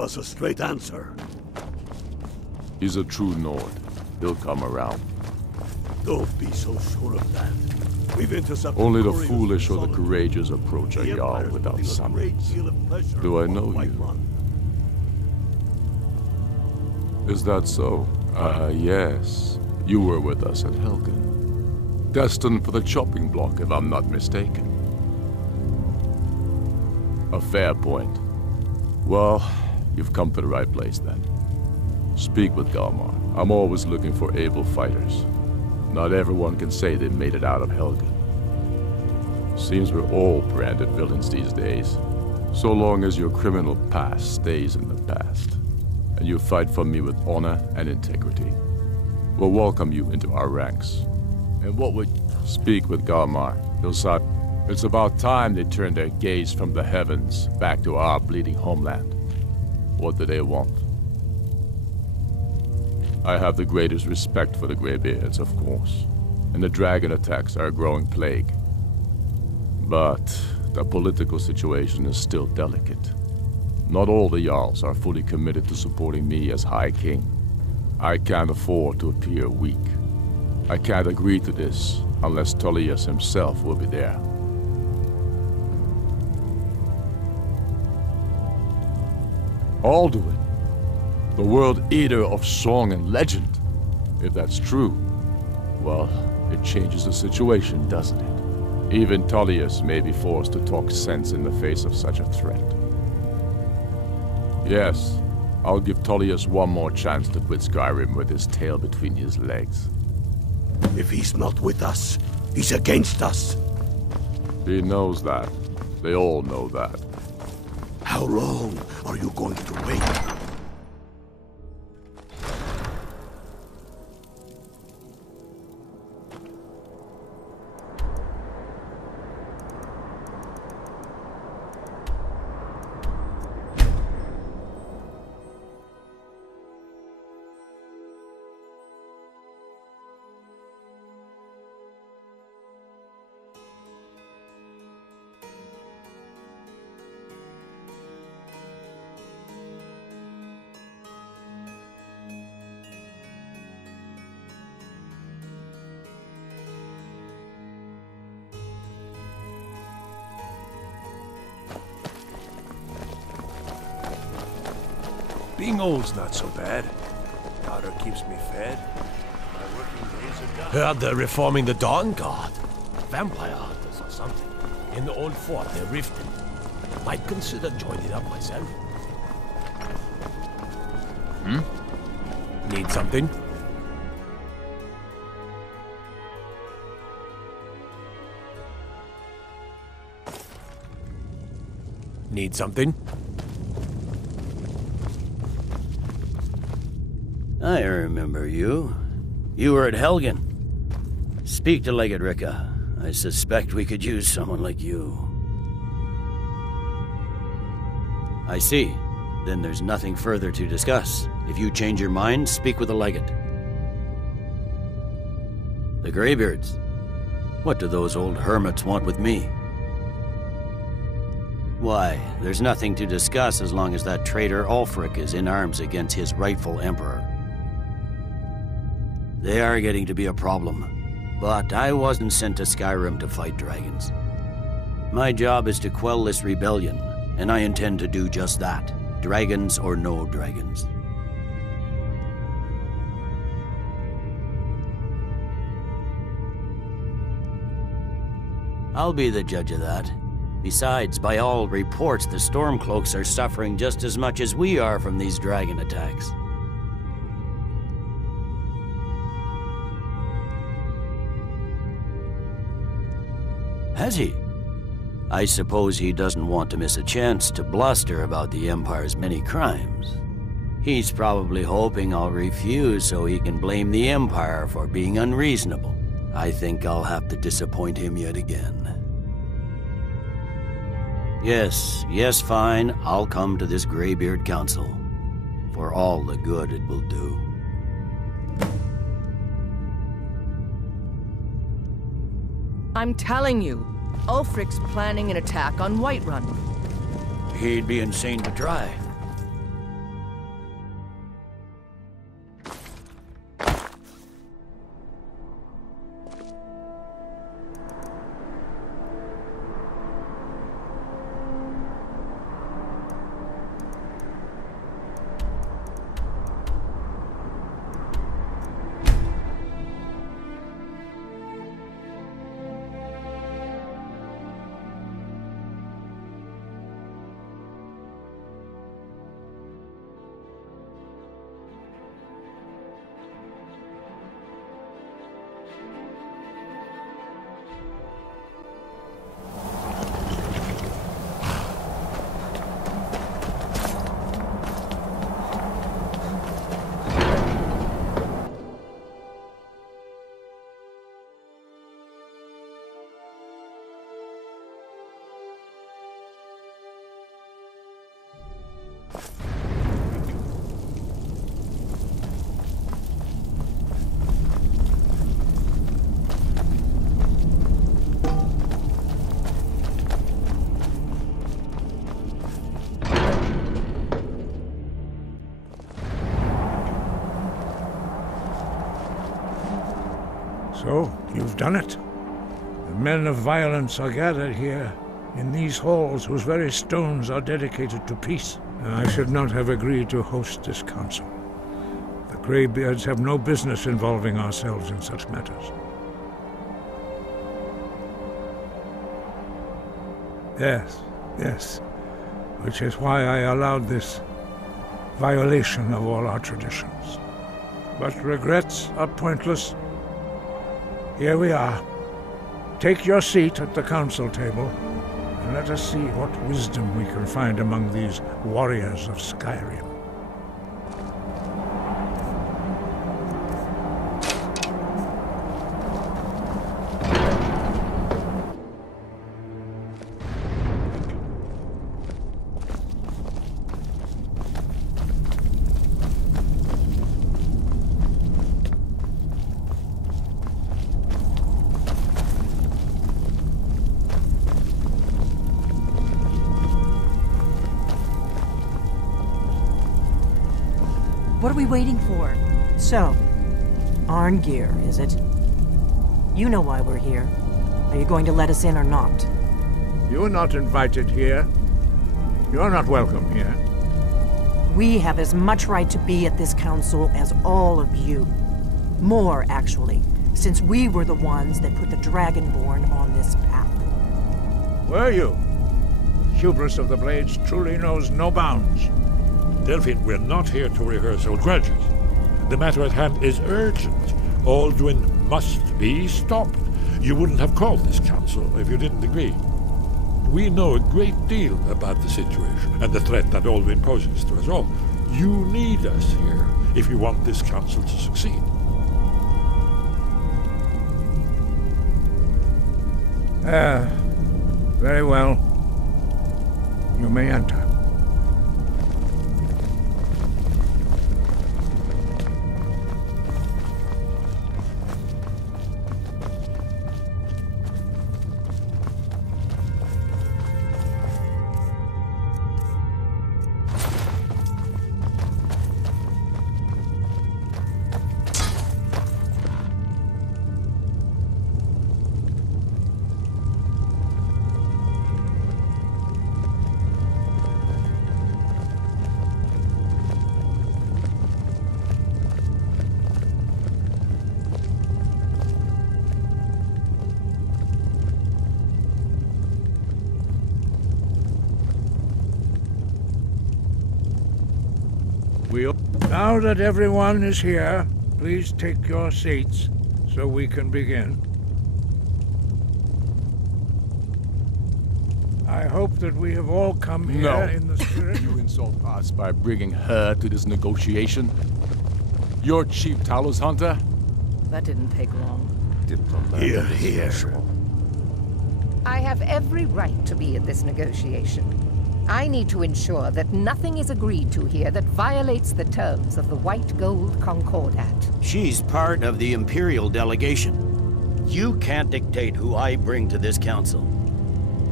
Give us a straight answer. He's a true Nord. He'll come around. Don't be so sure of that. We've intercepted Only the couriers foolish from or the Solomon. courageous approach a The Jarl Empire's without putting a great summons. deal of pressure Do I on know the White you? Run. Is that so? Yes. You were with us at Helgen. Destined for the chopping block, if I'm not mistaken. A fair point. Well, you've come to the right place then. Speak with Galmar. I'm always looking for able fighters. Not everyone can say they made it out of Helgen. Seems we're all branded villains these days. So long as your criminal past stays in the past, and you fight for me with honor and integrity, we'll welcome you into our ranks. And what would... Speak with Galmar. He'll say, it's about time they turned their gaze from the heavens back to our bleeding homeland. What do they want? I have the greatest respect for the Greybeards, of course, and the dragon attacks are a growing plague. But the political situation is still delicate. Not all the Jarls are fully committed to supporting me as High King. I can't afford to appear weak. I can't agree to this unless Tullius himself will be there. Alduin, the world eater of song and legend. If that's true, well, it changes the situation, doesn't it? Even Tullius may be forced to talk sense in the face of such a threat. Yes, I'll give Tullius one more chance to quit Skyrim with his tail between his legs. If he's not with us, he's against us. He knows that. They all know that. How long are you going to wait? Being old's not so bad. Daughter keeps me fed. My working days are done. Heard they're reforming the Dawn Guard. Vampire hunters or something. In the old fort they're rifting. Might consider joining up myself. Need something? Need something? I remember you. You were at Helgen. Speak to Legate Ricka. I suspect we could use someone like you. I see. Then there's nothing further to discuss. If you change your mind, speak with the Legate. The Greybeards. What do those old hermits want with me? Why, there's nothing to discuss as long as that traitor Ulfric is in arms against his rightful emperor. They are getting to be a problem, but I wasn't sent to Skyrim to fight dragons. My job is to quell this rebellion, and I intend to do just that, dragons or no dragons. I'll be the judge of that. Besides, by all reports, the Stormcloaks are suffering just as much as we are from these dragon attacks. Has he? I suppose he doesn't want to miss a chance to bluster about the Empire's many crimes. He's probably hoping I'll refuse so he can blame the Empire for being unreasonable. I think I'll have to disappoint him yet again. Yes, fine. I'll come to this Greybeard Council. For all the good it will do. I'm telling you, Ulfric's planning an attack on Whiterun. He'd be insane to try. So, you've done it. The men of violence are gathered here, in these halls whose very stones are dedicated to peace. And I should not have agreed to host this council. The Greybeards have no business involving ourselves in such matters. Yes. Which is why I allowed this violation of all our traditions. But regrets are pointless. Here we are. Take your seat at the council table, and let us see what wisdom we can find among these warriors of Skyrim. What are we waiting for? So, Arngeir, is it? You know why we're here. Are you going to let us in or not? You're not invited here. You're not welcome here. We have as much right to be at this council as all of you. More, actually, since we were the ones that put the Dragonborn on this path. Were you? Hubris of the Blades truly knows no bounds. Delphine, we're not here to rehearse old grudges. The matter at hand is urgent. Alduin must be stopped. You wouldn't have called this council if you didn't agree. We know a great deal about the situation and the threat that Alduin poses to us all. You need us here if you want this council to succeed. Very well. You may enter. Now that everyone is here, please take your seats so we can begin. I hope that we have all come here in the spirit. You insult us by bringing her to this negotiation? You're Chief Talos Hunter? That didn't take long. Here. I have every right to be at this negotiation. I need to ensure that nothing is agreed to here that violates the terms of the White Gold Concordat. She's part of the Imperial delegation. You can't dictate who I bring to this council.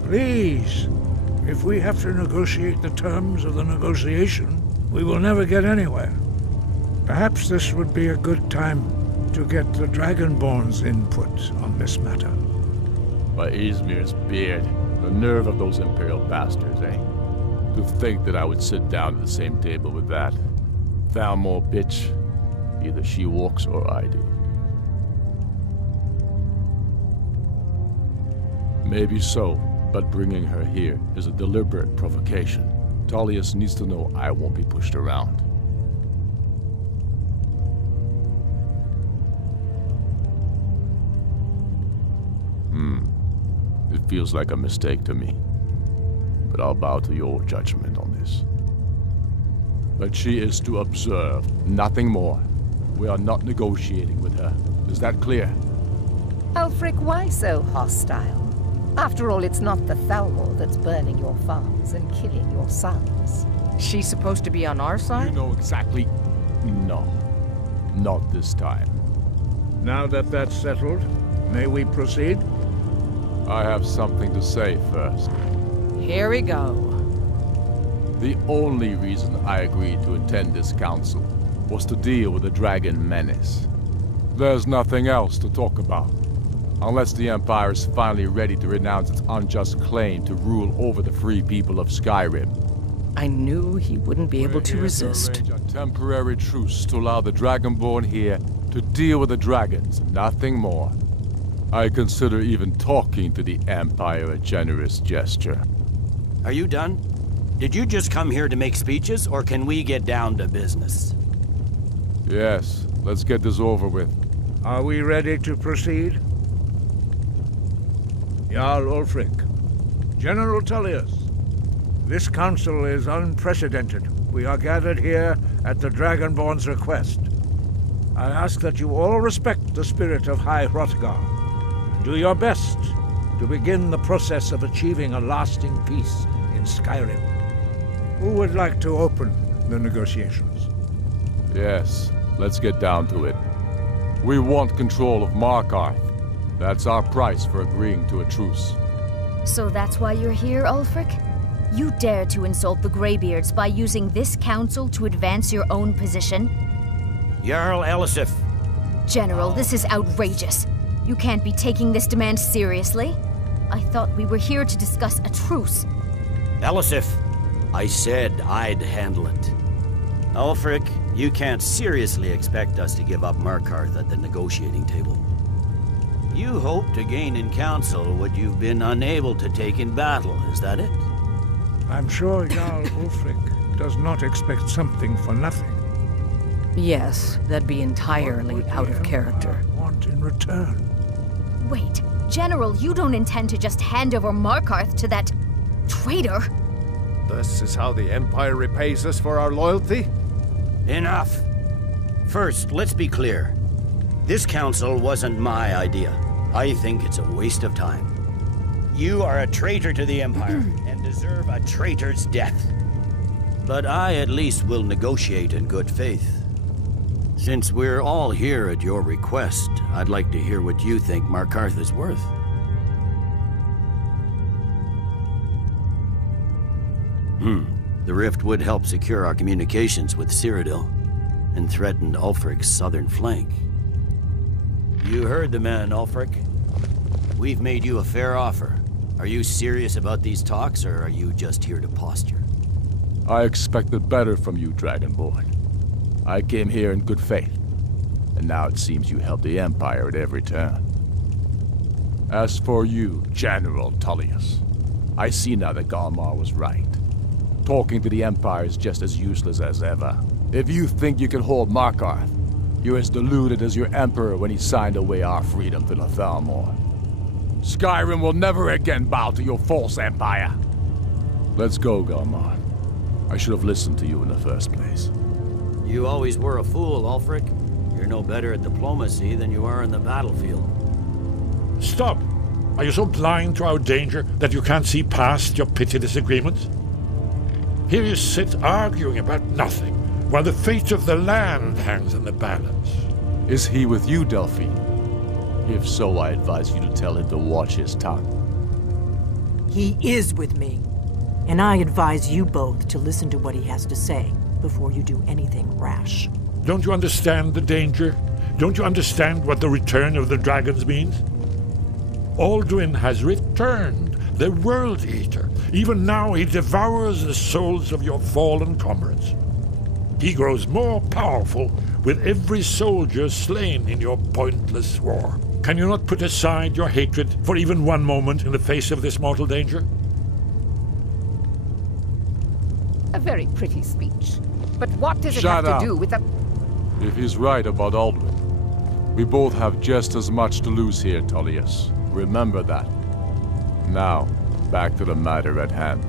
Please, if we have to negotiate the terms of the negotiation, we will never get anywhere. Perhaps this would be a good time to get the Dragonborn's input on this matter. By Izmir's beard, the nerve of those Imperial bastards, eh? To think that I would sit down at the same table with that. Thalmor bitch. Either she walks or I do. Maybe so, but bringing her here is a deliberate provocation. Tullius needs to know I won't be pushed around. feels like a mistake to me. But I'll bow to your judgment on this. But she is to observe, nothing more. We are not negotiating with her. Is that clear? Ulfric, why so hostile? After all, it's not the Thalmor that's burning your farms and killing your sons. She's supposed to be on our You side? know exactly... No. Not this time. Now that that's settled, may we proceed? I have something to say first. Here we go. The only reason I agreed to attend this council was to deal with the dragon menace. There's nothing else to talk about. Unless the Empire is finally ready to renounce its unjust claim to rule over the free people of Skyrim. I knew he wouldn't be able We're to here resist. arrange a temporary truce to allow the Dragonborn here to deal with the dragons, nothing more. I consider even talking to the Empire a generous gesture. Are you done? Did you just come here to make speeches, or can we get down to business? Yes, let's get this over with. Are we ready to proceed? Jarl Ulfric, General Tullius, this council is unprecedented. We are gathered here at the Dragonborn's request. I ask that you all respect the spirit of High Hrothgar, and do your best to begin the process of achieving a lasting peace in Skyrim. Who would like to open the negotiations? Yes, let's get down to it. We want control of Markarth. That's our price for agreeing to a truce. So that's why you're here, Ulfric? You dare to insult the Greybeards by using this council to advance your own position? Jarl Elisif. General, this is outrageous. You can't be taking this demand seriously. I thought we were here to discuss a truce. Elisif, I said I'd handle it. Ulfric, you can't seriously expect us to give up Markarth at the negotiating table. You hope to gain in council what you've been unable to take in battle, is that it? I'm sure Jarl Ulfric does not expect something for nothing. Yes, that'd be entirely out of character. Want in return? Wait, General, you don't intend to just hand over Markarth to that traitor? This is how the Empire repays us for our loyalty? Enough! First, let's be clear. This council wasn't my idea. I think it's a waste of time. You are a traitor to the Empire and deserve a traitor's death. But I at least will negotiate in good faith. Since we're all here at your request, I'd like to hear what you think Markarth is worth. The rift would help secure our communications with Cyrodiil and threatened Ulfric's southern flank. You heard the man, Ulfric. We've made you a fair offer. Are you serious about these talks, or are you just here to posture? I expected better from you, Dragonborn. I came here in good faith, and now it seems you help the Empire at every turn. As for you, General Tullius, I see now that Galmar was right. Talking to the Empire is just as useless as ever. If you think you can hold Markarth, you're as deluded as your Emperor when he signed away our freedom to the Thalmor. Skyrim will never again bow to your false empire. Let's go, Galmar. I should have listened to you in the first place. You always were a fool, Ulfric. You're no better at diplomacy than you are in the battlefield. Stop! Are you so blind to our danger that you can't see past your petty disagreements? Here you sit arguing about nothing, while the fate of the land hangs in the balance. Is he with you, Delphine? If so, I advise you to tell him to watch his tongue. He is with me, and I advise you both to listen to what he has to say before you do anything rash. Don't you understand the danger? Don't you understand what the return of the dragons means? Alduin has returned, the World Eater. Even now he devours the souls of your fallen comrades. He grows more powerful with every soldier slain in your pointless war. Can you not put aside your hatred for even one moment in the face of this mortal danger? A very pretty speech. But what does it Shut have up. to do with the... If he's right about Alduin, we both have just as much to lose here, Tullius. Remember that. Now, back to the matter at hand.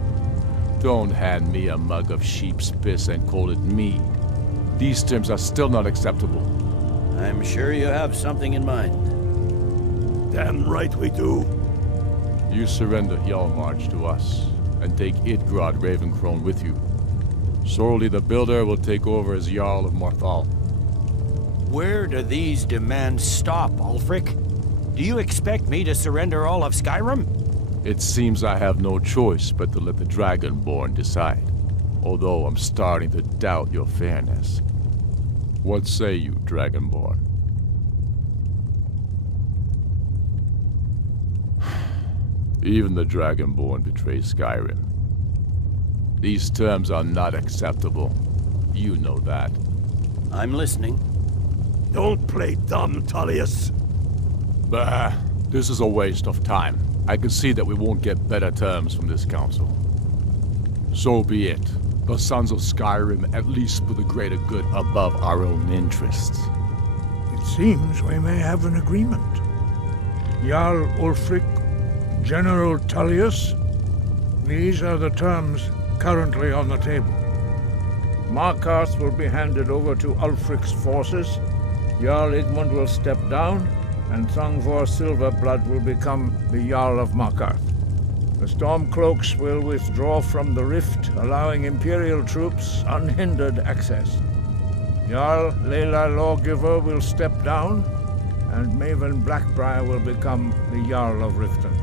Don't hand me a mug of sheep's piss and call it mead. These terms are still not acceptable. I'm sure you have something in mind. Damn right we do. You surrender Hjalmarch to us, and take Idgrod Ravencrone with you. Sorli the Builder will take over as Jarl of Morthal. Where do these demands stop, Ulfric? Do you expect me to surrender all of Skyrim? It seems I have no choice but to let the Dragonborn decide. Although I'm starting to doubt your fairness. What say you, Dragonborn? Even the Dragonborn betray Skyrim. These terms are not acceptable. You know that. I'm listening. Don't play dumb, Tullius. Bah, this is a waste of time. I can see that we won't get better terms from this council. So be it. The Sons of Skyrim at least put the greater good above our own interests. It seems we may have an agreement. Jarl Ulfric, General Tullius, these are the terms currently on the table. Markarth will be handed over to Ulfric's forces, Jarl Igmund will step down, and Thongvor Silverblood will become the Jarl of Markarth. The Stormcloaks will withdraw from the rift, allowing Imperial troops unhindered access. Jarl Leila Lawgiver will step down, and Maven Blackbriar will become the Jarl of Riften.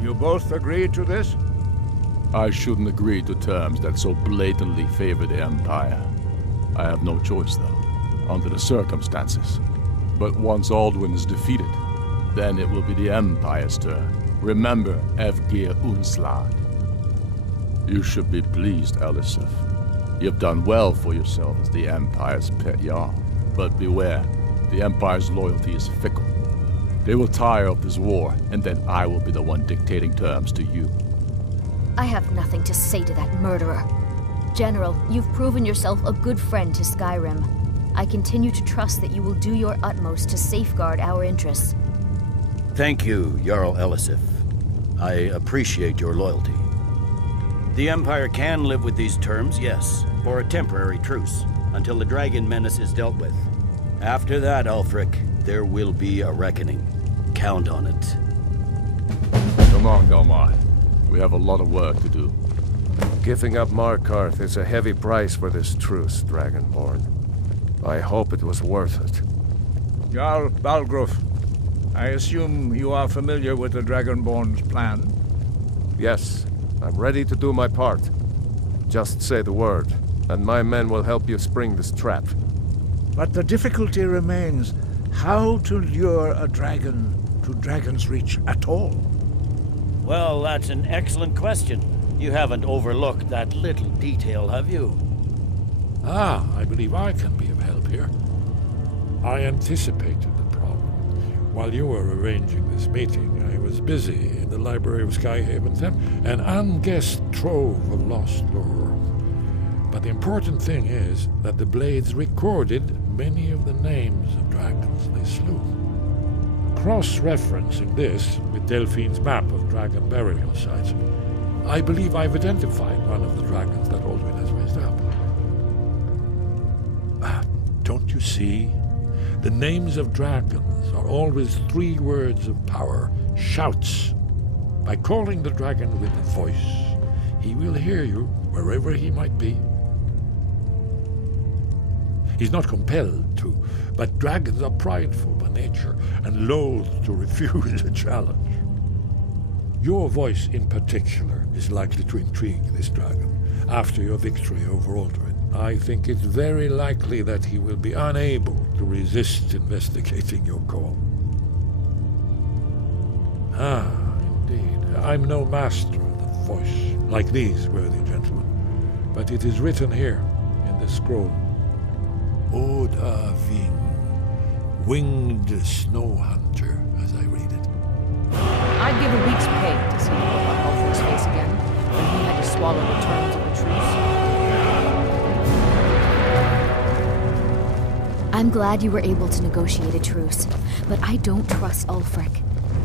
You both agree to this? I shouldn't agree to terms that so blatantly favor the Empire. I have no choice, though, under the circumstances. But once Alduin is defeated, then it will be the Empire's turn. Remember Evgir Unslad. You should be pleased, Elisif. You've done well for yourself as the Empire's pet Jarl. But beware, the Empire's loyalty is fickle. They will tire of this war, and then I will be the one dictating terms to you. I have nothing to say to that murderer. General, you've proven yourself a good friend to Skyrim. I continue to trust that you will do your utmost to safeguard our interests. Thank you, Jarl Elisif. I appreciate your loyalty. The Empire can live with these terms, yes, for a temporary truce, until the dragon menace is dealt with. After that, Ulfric, there will be a reckoning. Count on it. Come on, Galmar. We have a lot of work to do. Giving up Markarth is a heavy price for this truce, Dragonborn. I hope it was worth it. Jarl Balgruuf, I assume you are familiar with the Dragonborn's plan? Yes, I'm ready to do my part. Just say the word, and my men will help you spring this trap. But the difficulty remains how to lure a dragon to Dragon's Reach at all. Well, that's an excellent question. You haven't overlooked that little detail, have you? Ah, I believe I can be of help here. I anticipated the problem. While you were arranging this meeting, I was busy in the library of Skyhaven 10, an unguessed trove of lost lore. But the important thing is that the Blades recorded many of the names of dragons they slew. Cross-referencing this with Delphine's map of dragon burial sites, I believe I've identified one of the dragons that Alduin has raised up. Don't you see? The names of dragons are always 3 words of power, shouts. By calling the dragon with a voice, he will hear you wherever he might be. He's not compelled to, but dragons are prideful by nature and loath to refuse a challenge. Your voice in particular is likely to intrigue this dragon after your victory over Alduin. I think it's very likely that he will be unable to resist investigating your call. Ah, indeed. I'm no master of the voice, like these worthy gentlemen, but it is written here in the scroll. Oda Ving, winged snow hunter, as I read it. I'd give a week's pay to see the look on Ulfric's face again when he had to swallow the terms of the truce. I'm glad you were able to negotiate a truce, but I don't trust Ulfric.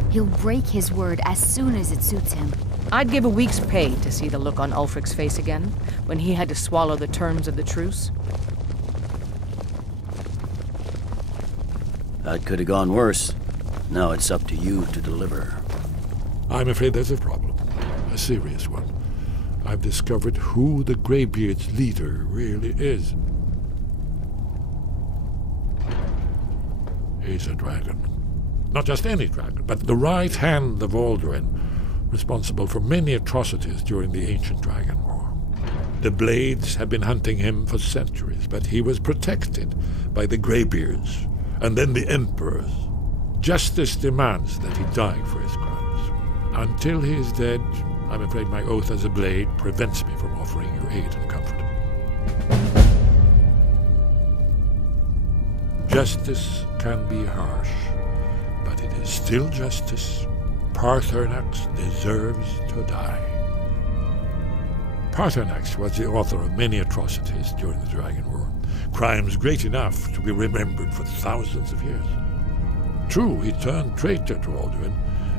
He'll break his word as soon as it suits him. I'd give a week's pay to see the look on Ulfric's face again, when he had to swallow the terms of the truce. That could have gone worse. Now it's up to you to deliver. I'm afraid there's a problem. A serious one. I've discovered who the Greybeard's leader really is. He's a dragon. Not just any dragon, but the right hand of Alduin, responsible for many atrocities during the Ancient Dragon War. The Blades have been hunting him for centuries, but he was protected by the Greybeards, and then the Emperors. Justice demands that he die for his crimes. Until he is dead, I'm afraid my oath as a Blade prevents me from offering you aid and comfort. Justice can be harsh, but it is still justice. Paarthurnax deserves to die. Paarthurnax was the author of many atrocities during the Dragon War, crimes great enough to be remembered for thousands of years. True, he turned traitor to Alduin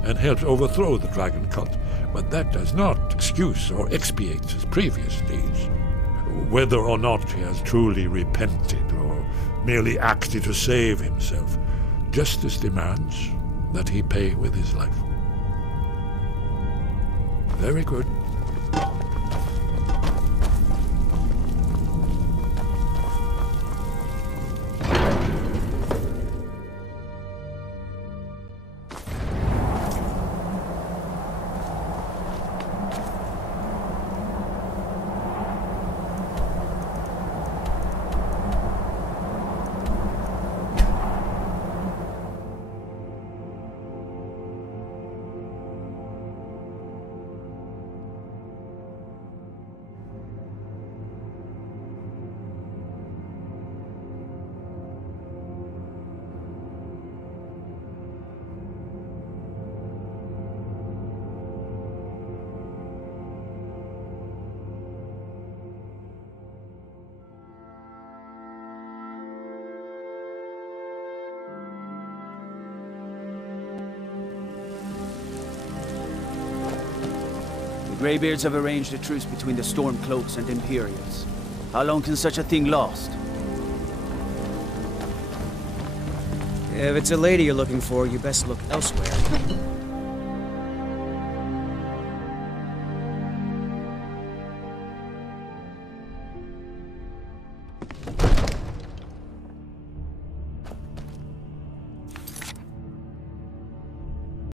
and helped overthrow the dragon cult, but that does not excuse or expiate his previous deeds. Whether or not he has truly repented or merely acted to save himself, justice demands that he pay with his life. Very good. Greybeards have arranged a truce between the Stormcloaks and Imperials. How long can such a thing last? If it's a lady you're looking for, you best look elsewhere.